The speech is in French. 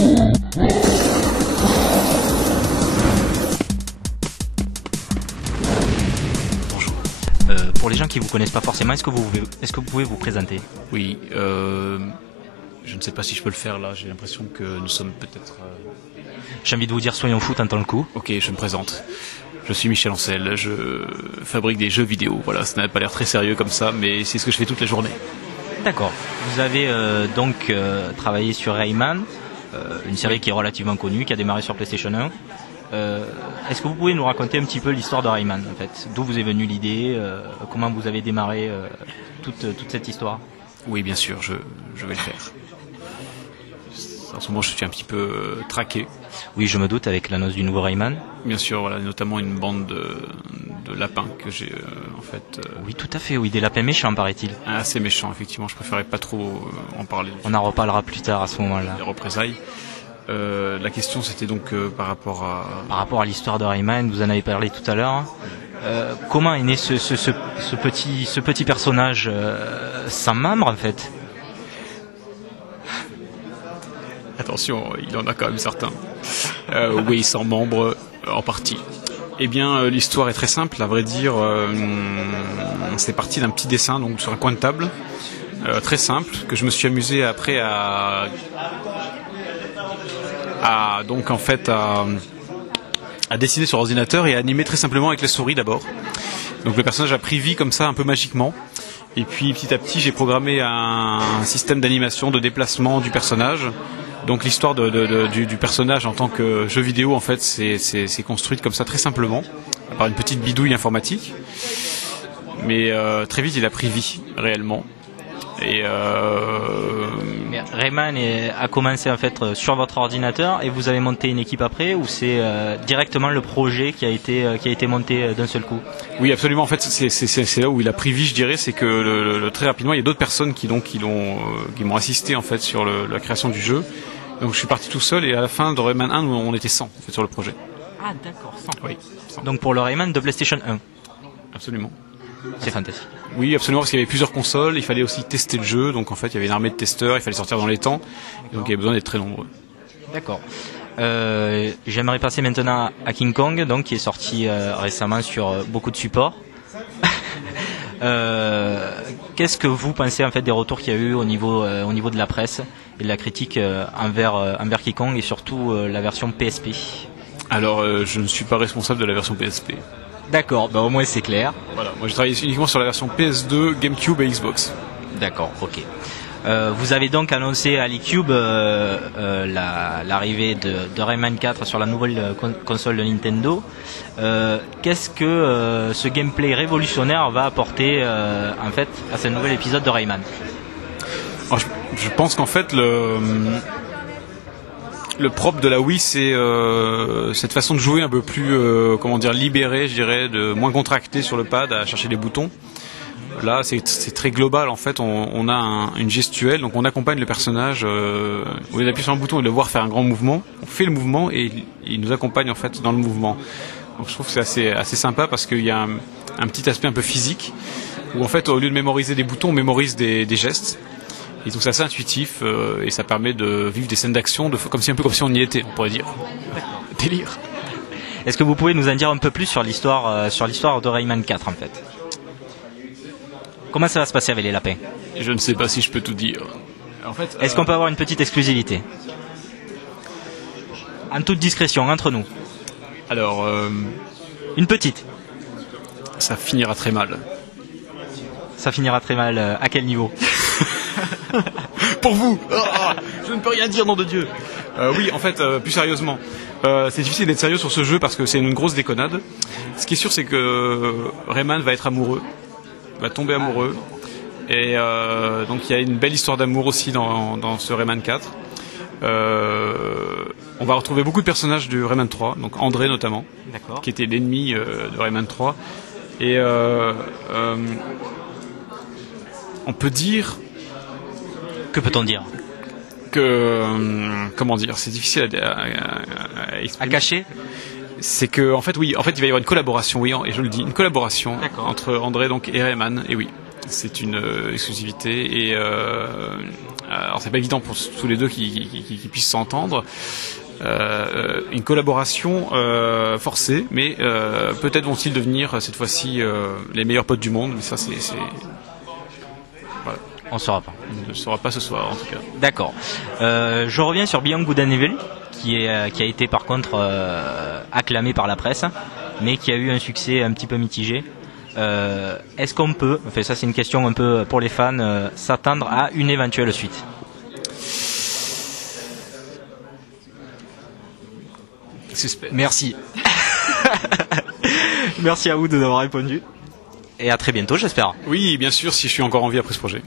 Bonjour. Pour les gens qui vous connaissent pas forcément, est-ce que vous pouvez vous présenter? Oui, je ne sais pas si je peux le faire là, j'ai l'impression que nous sommes peut-être... J'ai envie de vous dire soyons fous, t'entends le coup. Ok, je me présente. Je suis Michel Ancel, je fabrique des jeux vidéo. Voilà, ça n'a pas l'air très sérieux comme ça, mais c'est ce que je fais toute la journée. D'accord. Vous avez donc travaillé sur Rayman, une série qui est relativement connue, qui a démarré sur PlayStation 1. Est-ce que vous pouvez nous raconter un petit peu l'histoire de Rayman en fait? D'où vous est venue l'idée, comment vous avez démarré toute cette histoire? Oui, bien sûr, je vais le faire. En ce moment, je suis un petit peu traqué. Oui, je me doute, avec l'annonce du nouveau Rayman. Bien sûr, voilà, notamment une bande de lapins que j'ai en fait... Oui, tout à fait, oui, des lapins méchants, paraît-il. Assez méchants, effectivement, je préférais pas trop en parler. On en reparlera plus tard à ce moment-là. Les représailles. La question c'était donc par rapport à... Par rapport à l'histoire de Rayman, vous en avez parlé tout à l'heure. Comment est né ce petit personnage sans membre en fait? Attention, il en a quand même certains. Oui, sans membres en partie. Eh bien, l'histoire est très simple, à vrai dire. C'est parti d'un petit dessin donc sur un coin de table, très simple, que je me suis amusé après à dessiner sur ordinateur et à animer très simplement avec la souris d'abord. Donc le personnage a pris vie comme ça, un peu magiquement. Et puis petit à petit, j'ai programmé un système d'animation, de déplacement du personnage. Donc l'histoire du personnage en tant que jeu vidéo, en fait, c'est construite comme ça très simplement, par une petite bidouille informatique. Mais très vite, il a pris vie réellement. Et Rayman a commencé en fait sur votre ordinateur et vous avez monté une équipe après, ou c'est directement le projet qui a été monté d'un seul coup? Oui, absolument. En fait, c'est là où il a pris vie, je dirais, c'est que très rapidement, il y a d'autres personnes qui m'ont assisté en fait sur la création du jeu. Donc je suis parti tout seul et à la fin de Rayman 1, on était 100 en fait, sur le projet. Ah d'accord, 100. Oui. 100. Donc pour le Rayman de PlayStation 1. Absolument. C'est fantastique. Oui, absolument, parce qu'il y avait plusieurs consoles, il fallait aussi tester le jeu, donc en fait il y avait une armée de testeurs, il fallait sortir dans les temps, donc il y avait besoin d'être très nombreux. D'accord. J'aimerais passer maintenant à King Kong, donc qui est sorti récemment sur beaucoup de supports. Qu'est-ce que vous pensez en fait des retours qu'il y a eu au niveau de la presse et de la critique envers King Kong et surtout la version PSP? Alors je ne suis pas responsable de la version PSP. D'accord, bah au moins c'est clair. Voilà, moi j'ai travaillé uniquement sur la version PS2, GameCube et Xbox. D'accord, ok. Vous avez donc annoncé à l'eCube l'arrivée de Rayman 4 sur la nouvelle console de Nintendo. Qu'est-ce que ce gameplay révolutionnaire va apporter en fait à ce nouvel épisode de Rayman? Alors, je pense qu'en fait le propre de la Wii, c'est cette façon de jouer un peu plus libérée, je dirais, moins contractée sur le pad à chercher les boutons. Là, c'est très global en fait. On a une gestuelle, donc on accompagne le personnage. Au lieu d'appuyer sur un bouton et de le voir faire un grand mouvement, on fait le mouvement et il nous accompagne en fait dans le mouvement. Donc je trouve que c'est assez sympa parce qu'il y a un petit aspect un peu physique où en fait au lieu de mémoriser des boutons, on mémorise des gestes. Et donc c'est assez intuitif et ça permet de vivre des scènes d'action un peu comme si on y était, on pourrait dire. Délire. Est-ce que vous pouvez nous en dire un peu plus sur l'histoire de Rayman 4 en fait? Comment ça va se passer avec les lapins? Je ne sais pas si je peux tout dire. En fait, est-ce qu'on peut avoir une petite exclusivité? En toute discrétion, entre nous. Alors, une petite. Ça finira très mal. Ça finira très mal. À quel niveau? Pour vous. Je ne peux rien dire, nom de Dieu. Oui, en fait, plus sérieusement, c'est difficile d'être sérieux sur ce jeu parce que c'est une grosse déconnade. Ce qui est sûr, c'est que Rayman va être amoureux, va tomber amoureux, et donc il y a une belle histoire d'amour aussi dans ce Rayman 4. On va retrouver beaucoup de personnages du Rayman 3, donc André notamment, qui était l'ennemi de Rayman 3, et on peut dire... Que peut-on dire? Comment dire, c'est difficile à cacher. C'est que en fait il va y avoir une collaboration, oui, et je le dis, une collaboration entre André donc et Rayman, et oui. C'est une exclusivité et alors c'est pas évident pour tous les deux qui puissent s'entendre. Une collaboration forcée, mais peut-être vont-ils devenir cette fois-ci les meilleurs potes du monde. Mais ça, c'est voilà. On ne saura pas. On ne saura pas ce soir en tout cas. D'accord. Je reviens sur Beyond Good and Evil, qui a été par contre acclamé par la presse, mais qui a eu un succès un petit peu mitigé. Est-ce qu'on peut, enfin ça c'est une question un peu pour les fans, s'attendre à une éventuelle suite? Merci. Merci à vous de d'avoir répondu. Et à très bientôt, j'espère. Oui, bien sûr, si je suis encore en vie après ce projet.